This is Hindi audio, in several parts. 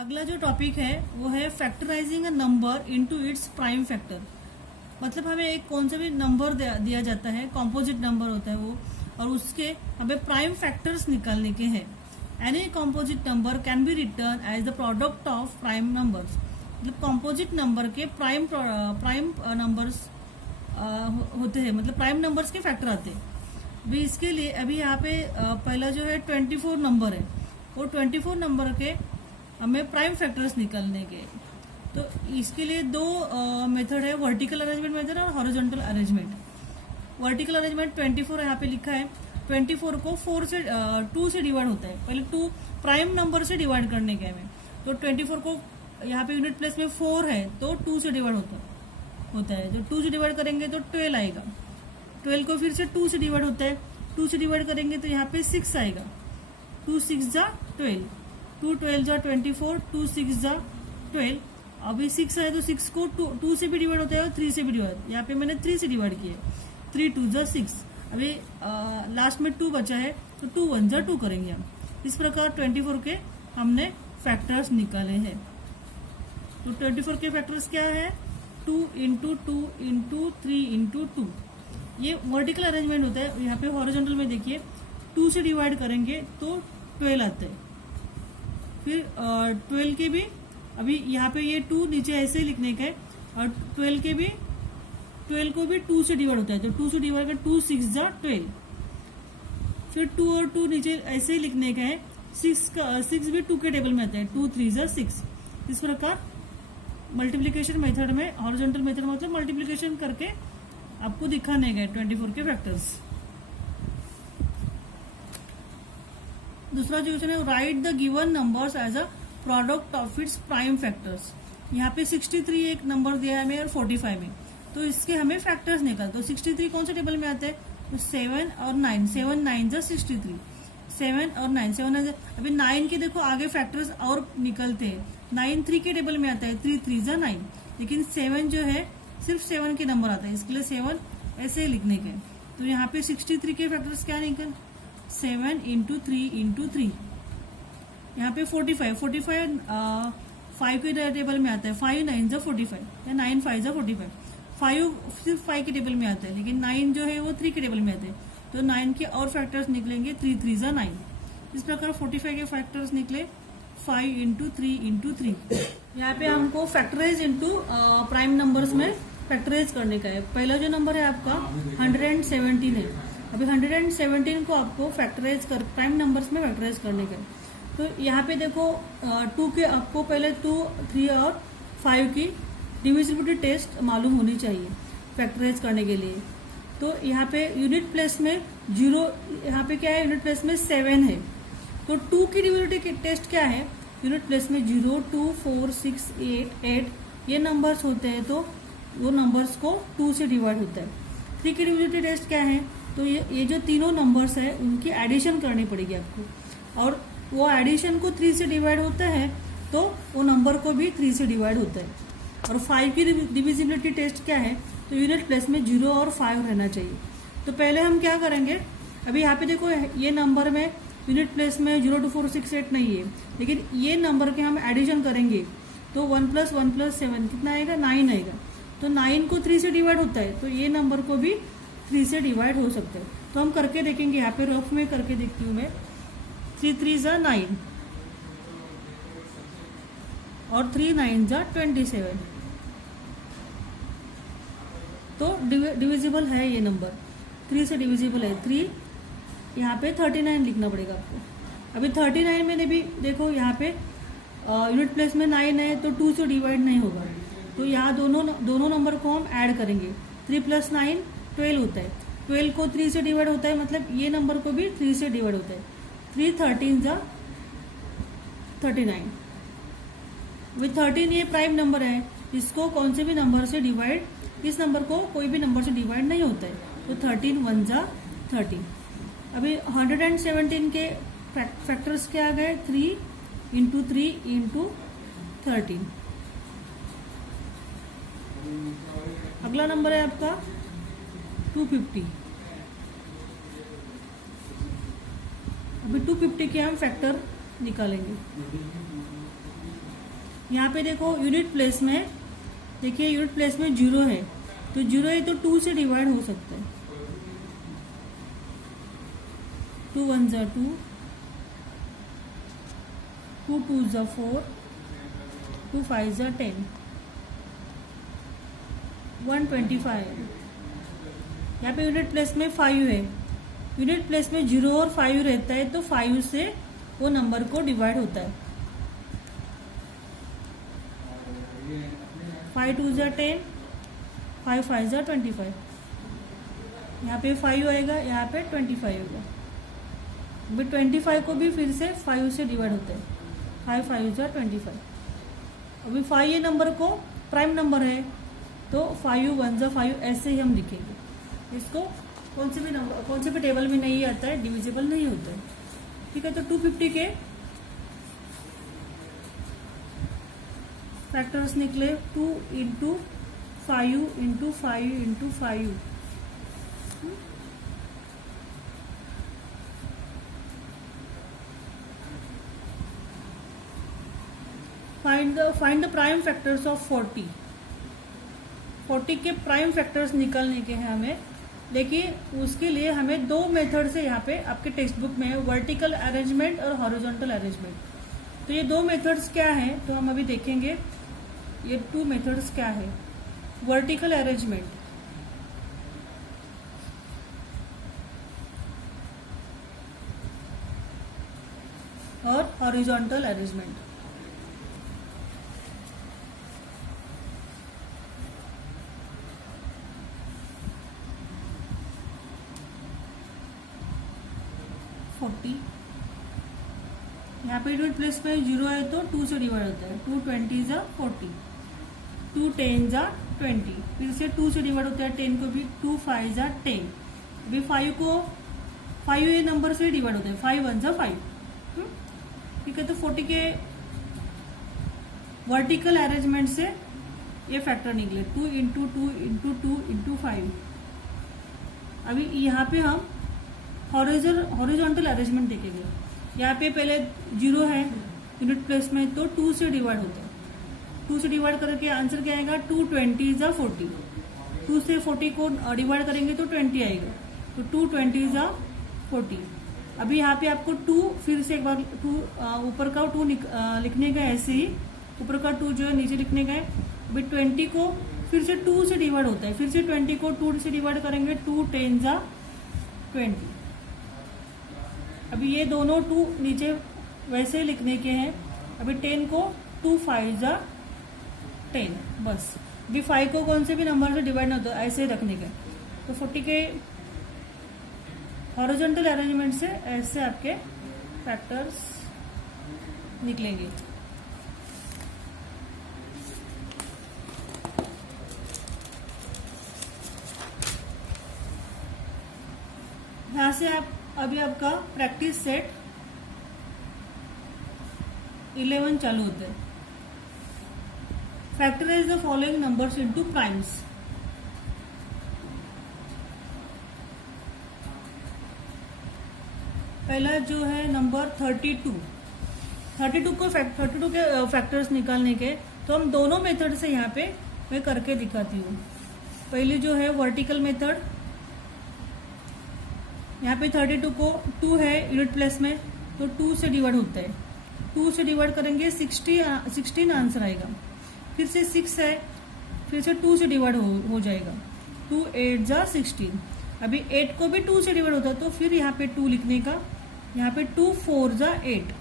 अगला जो टॉपिक है वो है factorising a number into its prime factor. मतलब हमें एक कौन सा भी नंबर दिया जाता है, कॉम्पोजिट नंबर होता है वो, और उसके हमें प्राइम फैक्टर्स निकालने के हैं। Any composite number can be written as the product of prime numbers. मतलब कॉम्पोजिट नंबर के प्राइम नंबर्स होते हैं, मतलब प्राइम नंबर्स के फैक्टर आते हैं। अभी इसके लिए अभी यहाँ पे पहला जो है 24 नंबर है, वो 24 नंबर के हमें प्राइम फैक्टर्स निकालने के। तो इसके लिए दो मेथड है, वर्टिकल अरेंजमेंट मेथड और हॉरिजॉन्टल अरेंजमेंट। वर्टिकल अरेंजमेंट 24 यहाँ पे लिखा है, 24 को 2 से डिवाइड होता है। पहले 2 प्राइम नंबर से डिवाइड करने के हमें, तो 24 को यहाँ पे यूनिट प्लेस में 4 है तो 2 से डिवाइड होता है। जो 2 से डिवाइड करेंगे तो 12 आएगा। 12 को फिर से 2 से डिवाइड होता है, 2 से डिवाइड करेंगे तो यहाँ पे 6 आएगा। 2 6 जा 12, 2 12 जा 24, 2 6 जा 12। अभी 6 है तो 6 को 2 से भी डिवाइड होता है और 3 से भी डिवाइड। यहाँ पे मैंने 3 से डिवाइड किया, 3 2 जा 6। अभी लास्ट में 2 बचा है तो 2 1 जा 2 करेंगे हम। इस प्रकार 24 के हमने फैक्टर्स निकाले हैं। तो 24 के फैक्टर्स क्या है? 2 इंटू 2 इंटू 3 इंटू 2। ये वर्टिकल अरेंजमेंट होता है। यहाँ पे हॉरिजॉन्टल में देखिए 2 से डिवाइड करेंगे तो 12 आता है। फिर 12 के भी अभी यहाँ पे ये 2 नीचे ऐसे ही लिखने का है, और 12 को भी 2 से डिवाइड होता है, तो 2 से डिवाइड कर 2 6 जा 12। फिर 2 और 2 नीचे ऐसे ही लिखने का है। 6 भी 2 के टेबल में आता है, 2 3 जा 6। इस प्रकार मल्टीप्लीकेशन मेथड में, हॉरिजॉन्टल मेथड में मतलब मल्टीप्लीकेशन करके आपको दिखाने गए 24 के फैक्टर्स। दूसरा जो है, write the given numbers as a product of its prime factors. यहाँ पे 63 एक नंबर दिया है हमें और 45 में, तो इसके हमें फैक्टर्स निकाल। तो 63 कौन से टेबल में आते हैं? तो 7 और 9, 7 9 जा 63, 7 और 9, 7 9। अभी 9 के देखो आगे फैक्टर्स और निकलते हैं। 9 3 के टेबल में आता है, 3 3 जा 9, लेकिन 7 जो है सिर्फ 7 के नंबर आता है, इसके लिए 7 ऐसे लिखने के। तो यहाँ पे 63 के फैक्टर्स क्या निकल? 7 इंटू 3 इंटू 3। यहाँ पे 45 5 के टेबल में आता है, 5 9 जा 45 या 9 5 जा 45। 5 सिर्फ 5 के टेबल में आता है, लेकिन 9 जो है वो 3 के टेबल में आते हैं, तो 9 के और फैक्टर्स निकलेंगे, 3 3 जा 9। इस प्रकार 45 के फैक्टर्स निकले 5 इंटू 3 इंटू 3। यहाँ पे हमको फैक्टराइज इंटू प्राइम नंबर्स में फैक्टराइज करने का है। पहला जो नंबर है आपका 117 है। अभी 117 को आपको फैक्टराइज कर प्राइम नंबर्स में फैक्टराइज करने का है। तो यहाँ पे देखो 2 के आपको पहले 2 3 और 5 की डिविजिबिलिटी टेस्ट मालूम होनी चाहिए फैक्टराइज करने के लिए। तो यहाँ पे यूनिट प्लेस में 0, यहाँ पे क्या है? यूनिट प्लेस में 7 है, तो 2 की डिविजिबिलिटी टेस्ट क्या है? यूनिट प्लेस में 0 2 4 6 8 ये नंबर्स होते हैं, तो वो नंबर्स को 2 से डिवाइड होता है। 3 की डिविजिबिलिटी टेस्ट क्या है? तो ये जो तीनों नंबर्स है उनकी एडिशन करनी पड़ेगी आपको, और वो एडिशन को 3 से डिवाइड होता है तो वो नंबर को भी 3 से डिवाइड होता है। और 5 की डिविजिबिलिटी टेस्ट क्या है? तो यूनिट प्लेस में 0 और 5 रहना चाहिए। तो पहले हम क्या करेंगे? अभी यहाँ पे देखो ये नंबर में यूनिट प्लेस में 0 2 4 6 8 नहीं है, लेकिन ये नंबर के हम एडिशन करेंगे तो 1 + 1 + 7 कितना आएगा? 9 आएगा। तो 9 को 3 से डिवाइड होता है, तो ये नंबर को भी 3 से डिवाइड हो सकता है। तो हम करके देखेंगे, यहाँ पे रफ में करके देखती हूँ मैं। 3 3 जा 9 और 3 9 जा 27। तो डिविजिबल है ये नंबर, 3 से डिविजिबल है। 3 यहाँ पे 39 लिखना पड़ेगा आपको। अभी 39 में भी देखो यहाँ पे यूनिट प्लेस में 9 है तो 2 से डिवाइड नहीं होगा, तो यहाँ दोनों नंबर को हम ऐड करेंगे। 3 + 9 12 होता है, 12 को 3 से डिवाइड होता है, मतलब ये नंबर को भी 3 से डिवाइड होता है। 3 13 जा 39। विथ 13 ये प्राइम नंबर है, इसको कौन से भी नंबर से डिवाइड, इस नंबर को कोई भी नंबर से डिवाइड नहीं होता है, तो 13 1 जा 13। अभी 117 के फैक्टर्स क्या आ गए? 3 इंटू 3 इंटू 13। अगला नंबर है आपका 250। अभी 250 के हम फैक्टर निकालेंगे। यहाँ पे देखो यूनिट प्लेस में, देखिए यूनिट प्लेस में 0 है, तो 0 है तो 2 से डिवाइड हो सकता है। 2 1 जा 2, 2 2 जा 4, 2 5 जा 10, 125। यहाँ पे यूनिट प्लेस में 5 है, यूनिट प्लेस में 0 और 5 रहता है तो 5 से वो नंबर को डिवाइड होता है। 5 2 जा 10, 5 5 जा 25। यहाँ पे 5 आएगा, यहाँ पे 25 होगा। अभी 25 को भी फिर से 5 से डिवाइड होता है। 5 5 जा 25। अभी 5 ये नंबर को प्राइम नंबर है तो 5 1 जा 5 ऐसे ही हम लिखेंगे। इसको कौन से भी टेबल में नहीं आता है, डिविजिबल नहीं होता है। ठीक है, तो 250 के फैक्टर्स निकले 2 into 5 into 5 into 5। Find the prime factors of 40। 40 के प्राइम फैक्टर्स निकालने के हैं हमें, लेकिन उसके लिए हमें 2 मेथड से यहाँ पे आपके टेक्स्ट बुक में है, वर्टिकल अरेंजमेंट और हॉरिजॉन्टल अरेंजमेंट। तो ये 2 मेथड्स क्या हैं तो हम अभी देखेंगे। ये 2 मेथड्स क्या है, वर्टिकल अरेंजमेंट और हॉरिजॉन्टल अरेंजमेंट। यहाँ पे यूनिट प्लेस में 0 है तो 2 से डिवाइड होता है। 2 20 जा 40, 2 10 जा 20, फिर से 2 से डिवाइड होता है। 10 को भी 2 5 जा 10। अभी 5 को 5 ये नंबर से डिवाइड होता है। 5 1 जा 5। ठीक है, तो 40 के वर्टिकल अरेंजमेंट से ये फैक्टर निकले 2 इंटू 2 इंटू 2 इंटू 5। अभी यहाँ पे हम हॉरिजॉन्टल अरेंजमेंट देखेंगे। यहाँ पे पहले 0 है यूनिट प्लेस में तो 2 से डिवाइड होता है। 2 से डिवाइड करके आंसर क्या आएगा, 2 20 जा 40। 2 से 40 को डिवाइड करेंगे तो 20 आएगा, तो 2 20 जा 40। अभी यहाँ पे आपको 2 फिर से एक बार 2 ऊपर का 2 लिखने का, ऐसे ही ऊपर का 2 जो है नीचे लिखने का है। अभी 20 को फिर से 2 से डिवाइड होता है, फिर से 20 को 2 से डिवाइड करेंगे, 2 10 जा 20। अभी ये दोनों 2 नीचे वैसे लिखने के हैं। अभी 10 को 2 5 जा 10, बस। अभी 5 को कौन से भी नंबर से डिवाइड ना होता, ऐसे रखने के। तो 40 के हॉरिजॉन्टल अरेंजमेंट से ऐसे आपके फैक्टर्स निकलेंगे। यहां से आप अभी आपका प्रैक्टिस सेट 11 चालू होता है। Factorise the following numbers into primes. पहला जो है नंबर 32। 32 के फैक्टर्स निकालने के तो हम दोनों मेथड से यहाँ पे मैं करके दिखाती हूँ। पहली जो है वर्टिकल मेथड, यहाँ पे 32 को 2 है यूनिट प्लेस में तो 2 से डिवाइड होता है। 2 से डिवाइड करेंगे 16 आंसर आएगा। फिर से 6 है, फिर से 2 से डिवाइड हो जाएगा। 2 8 जा 16। अभी 8 को भी 2 से डिवाइड होता है तो फिर यहाँ पे 2 लिखने का। यहाँ पे 2 4 जा 8।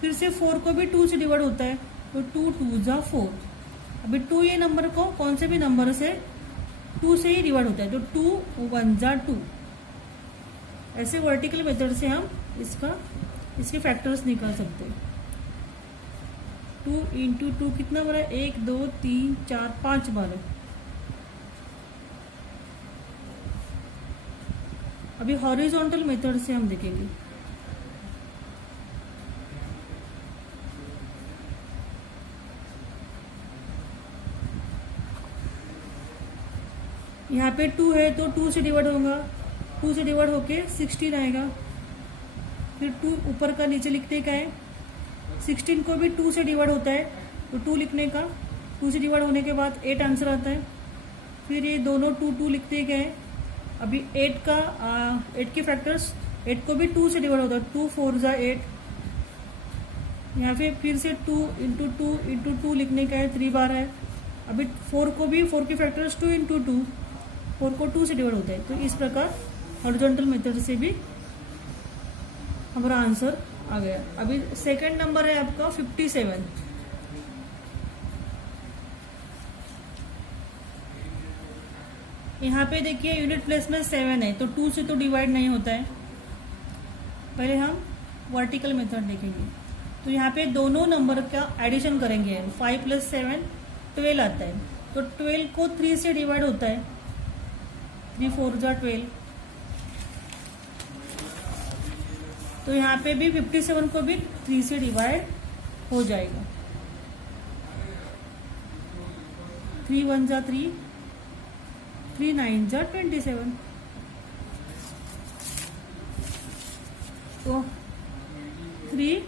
फिर से 4 को भी 2 से डिवाइड होता है तो 2 2 जा 4। अभी 2 ये नंबर को कौन से भी नंबर से 2 से ही डिवाइड होता है तो 2 1 जा 2। ऐसे वर्टिकल मेथड से हम इसके फैक्टर्स निकाल सकते हैं। 2 इंटू 2 कितना बड़ा है, 1 2 3 4 5 बार है। अभी हॉरिजॉन्टल मेथड से हम देखेंगे। यहाँ पे 2 है तो 2 से डिवाइड होगा। 2 से डिवाइड होके 16 आएगा। फिर 2 ऊपर का नीचे लिखने का है। 16 को भी 2 से डिवाइड होता है तो 2 लिखने का, 2 से डिवाइड होने के बाद 8 आंसर आता है। फिर ये दोनों 2 2 लिखते गए। अभी 8 के फैक्टर्स, 8 को भी 2 से डिवाइड होता है, 2 4 जा 8। यहाँ पे फिर से 2 इंटू 2 लिखने का है, 3 बार है। अभी 4 को भी 4 के फैक्टर्स 2 इंटू 2, 4 को 2 से डिवाइड होता है। तो इस प्रकार हॉरिजॉन्टल मेथड से भी हमारा आंसर आ गया। अभी सेकंड नंबर है आपका 57। यहाँ पे देखिए यूनिट प्लेस में 7 है, तो 2 से तो डिवाइड नहीं होता है। पहले हम वर्टिकल मेथड देखेंगे। तो यहाँ पे दोनों नंबर का एडिशन करेंगे। 5 + 7 12 आता है, तो 12 को 3 से डिवाइड होता है, 3 4 जा 12। तो यहाँ पे भी 57 को भी 3 से डिवाइड हो जाएगा। 3 1 जा 3, 3 9 जा 27। तो 3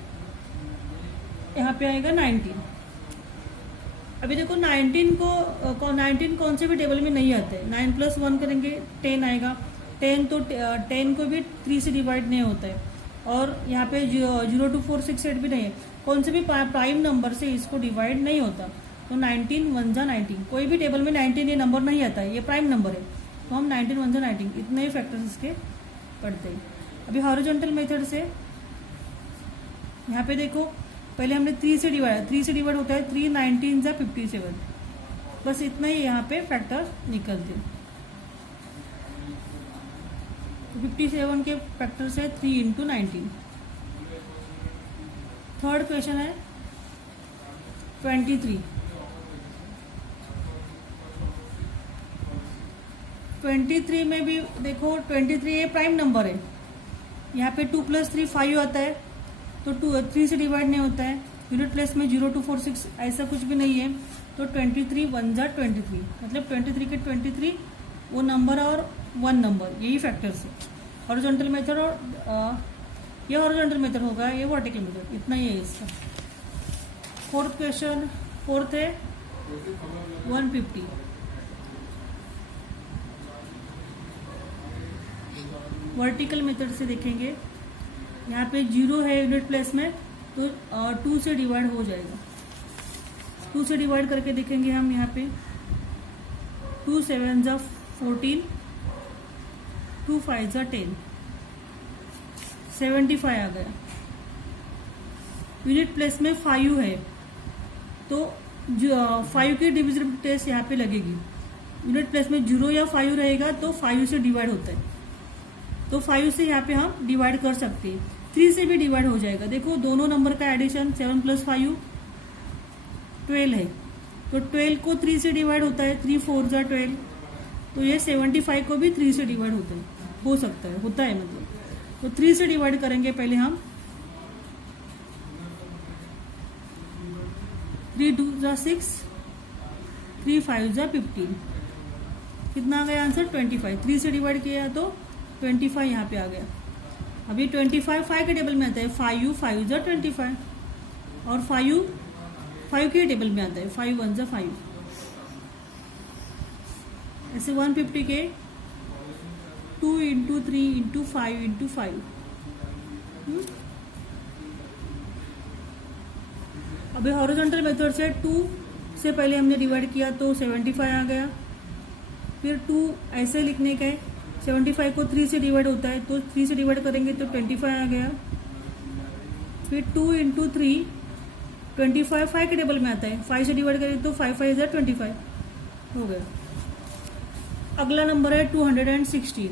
यहाँ पे आएगा 19। अभी देखो 19 कौन से भी टेबल में नहीं आते। 9 + 1 करेंगे 10 आएगा। 10 तो 10 को भी 3 से डिवाइड नहीं होता है। और यहाँ पे 0 2 4 6 8 भी नहीं है। कौन से भी प्राइम नंबर से इसको डिवाइड नहीं होता। तो 19 1 जा 19, कोई भी टेबल में 19 ये नंबर नहीं आता है, ये प्राइम नंबर है। तो हम 19 1 जा 19 इतने ही फैक्टर्स इसके पढ़ते हैं। अभी हॉरिजॉन्टल मेथड से यहाँ पे देखो, पहले हमने 3 से डिवाइड होता है, 3 19 जा 57। बस इतना ही यहाँ पे फैक्टर निकलते हैं। 57 के फैक्टर्स है 3 इंटू 19। थर्ड क्वेश्चन है 23। 23 में भी देखो, 23 ये प्राइम नंबर है। यहाँ पे 2 + 3 5 आता है, तो 3 से डिवाइड नहीं होता है। यूनिट प्लेस में 0 2 4 6 ऐसा कुछ भी नहीं है। तो 23 1 जा 23, मतलब 23 के 23 वो नंबर और 1 नंबर, यही फैक्टर्स है। हॉरिजॉन्टल मेथड और ये हॉरिजॉन्टल मेथड होगा, ये वर्टिकल मेथड, इतना ही है इसका। फोर्थ क्वेश्चन, फोर्थ है 150। वर्टिकल मेथड से देखेंगे। यहाँ पे 0 है यूनिट प्लेस में, तो 2 से डिवाइड हो जाएगा। 2 से डिवाइड करके देखेंगे हम। यहाँ पे 2 7 जा 14, 2 5 जा 10, 75 आ गया। यूनिट प्लेस में 5 है, तो 5 की डिविजिबिलिटी टेस्ट यहाँ पे लगेगी। यूनिट प्लेस में 0 या 5 रहेगा तो 5 से डिवाइड होता है, तो 5 से यहाँ पे हम डिवाइड कर सकते हैं। 3 से भी डिवाइड हो जाएगा। देखो दोनों नंबर का एडिशन 7 + 5 12 है, तो 12 को 3 से डिवाइड होता है, 3 4 जा 12। तो ये 75 को भी 3 से डिवाइड होता है, हो सकता है, होता है मतलब। तो 3 से डिवाइड करेंगे पहले हम। 3 2 जा 6, 3 5 जा 15। कितना आ गया आंसर? 25। 3 से डिवाइड किया तो 25 यहाँ पे आ गया। अभी 25 5 के टेबल में आता है, 5 5 जा 25, और 5 के टेबल में आता है, 5 1 जा 5। ऐसे 150 के 2 इंटू 3 इंटू 5 इंटू 5। अभी हॉरिजॉन्टल मेथड से 2 से पहले हमने डिवाइड किया तो 75 आ गया। फिर 2 ऐसे लिखने का है, 75 को 3 से डिवाइड होता है, तो 3 से डिवाइड करेंगे तो 25 आ गया। फिर 2 इंटू 3, 25 5 के टेबल में आता है, 5 से डिवाइड करेंगे तो 5 5 जा 25 हो गया। अगला नंबर है 216।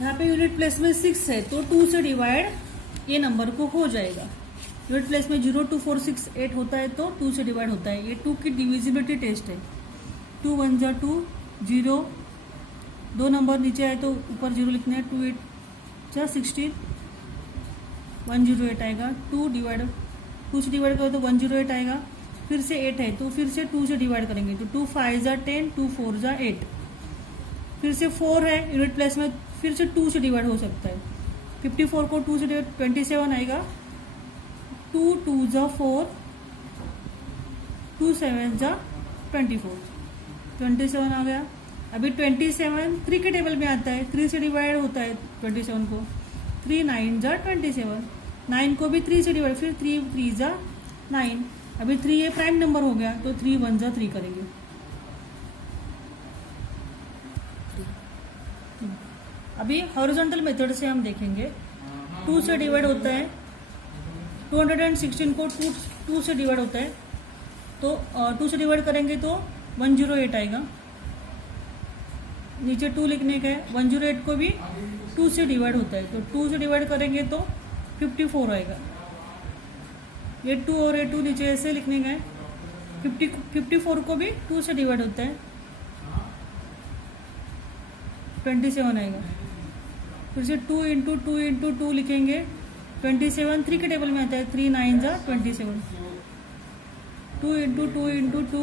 यहाँ पे यूनिट प्लेस में 6 है, तो 2 से डिवाइड ये नंबर को हो जाएगा। यूनिट प्लेस में 0 2 4 6 8 होता है, तो 2 से डिवाइड होता है। ये 2 की डिविजिबिलिटी टेस्ट है। 2 1 जा 2 0, 2 नंबर नीचे आए तो ऊपर 0 लिखना है। 2 8 जा 16, 108 आएगा। 2 से डिवाइड करो तो 108 आएगा। फिर से 8 है तो फिर से 2 से डिवाइड करेंगे, तो 2 5 जा 10, 2 4 जा 8। फिर से 4 है यूनिट प्लेस में, फिर से 2 से डिवाइड हो सकता है। 54 को 2 से डिवाइड 27 आएगा, 2 2 जा 4, 2 7 जा 24, 27 आ गया। अभी 27 3 के टेबल में आता है, 3 से डिवाइड होता है 27 को, 3 9 जा 27, 9 को भी 3 से डिवाइड, फिर 3 3 जा 9। अभी 3 ये प्राइम नंबर हो गया तो 3 1 जा 3 करेंगे। अभी हॉरिजॉन्टल मेथड से हम देखेंगे, 2 से डिवाइड होता है, 216 को 2 से डिवाइड होता है, तो 2 से डिवाइड करेंगे तो 108 आएगा। नीचे 2 लिखने का है, 108 को भी 2 से डिवाइड होता है, तो 2 से डिवाइड करेंगे तो 54 आएगा। ये 2 और ये 2 नीचे ऐसे लिखने का है। 54 को भी 2 से डिवाइड होता है, 27 आएगा। फिर से 2 इंटू 2 इंटू 2 लिखेंगे, 27 3 के टेबल में आता है, 3 9 जा 27, 2 इंटू 2 इंटू 2,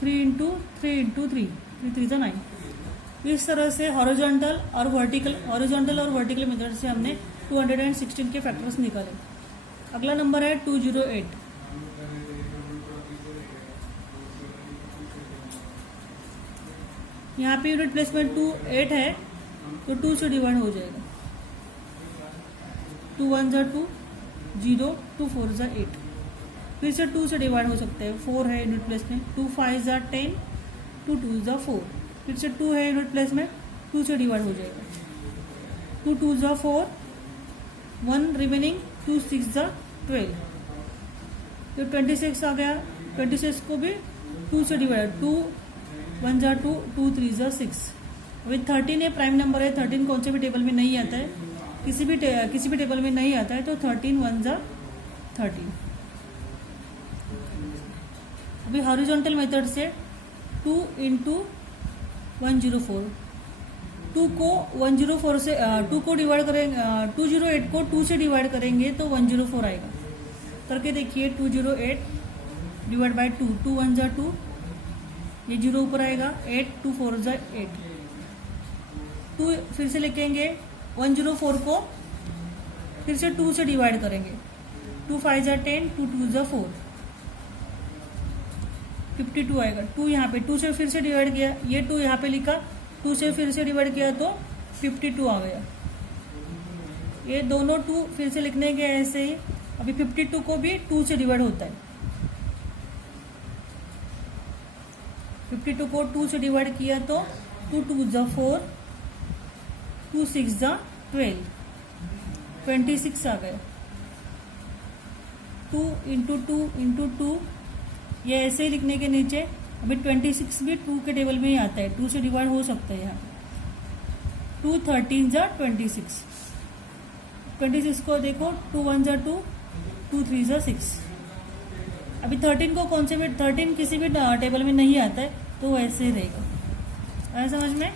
3 इंटू 3 इंटू 3, 3 जा 9। इस तरह से हॉरिजॉन्टल और वर्टिकल मेथड से हमने 216 के फैक्टर्स निकाले। अगला नंबर है 208। यहाँ पे यूनिट प्लेसमेंट 2 8 है तो 2 से डिवाइड हो जाएगा, 2 1 जा 2 0, 2 4 जा 8। फिर से 2 से डिवाइड हो सकता है, 4 है यूनिट प्लेस में, 2 5 जा 10, 2 2 जा 4। फिर से 2 है यूनिट प्लेस में, 2 से डिवाइड हो जाएगा, 2 2 जा 4, 1 रिमेनिंग, 2 6 जा 12, तो 26 आ गया। 26 को भी 2 से डिवाइड, 2 1 जा 2, 2 3 जा 6। अभी 13 है प्राइम नंबर है, 13 कौन से भी टेबल में नहीं आता है, किसी भी टेबल में नहीं आता है, तो 13 1 जा 13। अभी हॉरिजॉन्टल मेथड से 2 इंटू 104, 2 को 104 से 2 को डिवाइड करेंगे, 208 को 2 से डिवाइड करेंगे तो 104 आएगा। करके देखिए, 208 डिवाइड बाय 2, 2 1 जा 2, ये 0 ऊपर आएगा, 8 2 4 जा 8। 2 फिर से लिखेंगे, 104 को फिर से 2 से डिवाइड करेंगे, 2 5 जा 10, 2 2 जा 4, 52 आएगा। 2 यहाँ पे 2 से फिर से डिवाइड किया, ये 2 यहाँ पे लिखा, 2 से फिर से डिवाइड किया तो 52 आ गया। ये दोनों 2 फिर से लिखने के ऐसे ही। अभी 52 को भी 2 से डिवाइड होता है, 52 को 2 से डिवाइड किया तो 2 2 जा 4, 2 6 जा 12, 26 आ गया। 2 इंटू 2 इंटू 2, ये ऐसे ही लिखने के नीचे। अभी 26 भी 2 के टेबल में ही आता है, 2 से डिवाइड हो सकता है यहाँ पे। 2 13 जा 26, 26 को देखो, 2 1 जा 2, 2 3 जा 6। अभी 13 को कौन से भी 13 किसी भी टेबल में नहीं आता है, तो ऐसे ही रहेगा। आया समझ में?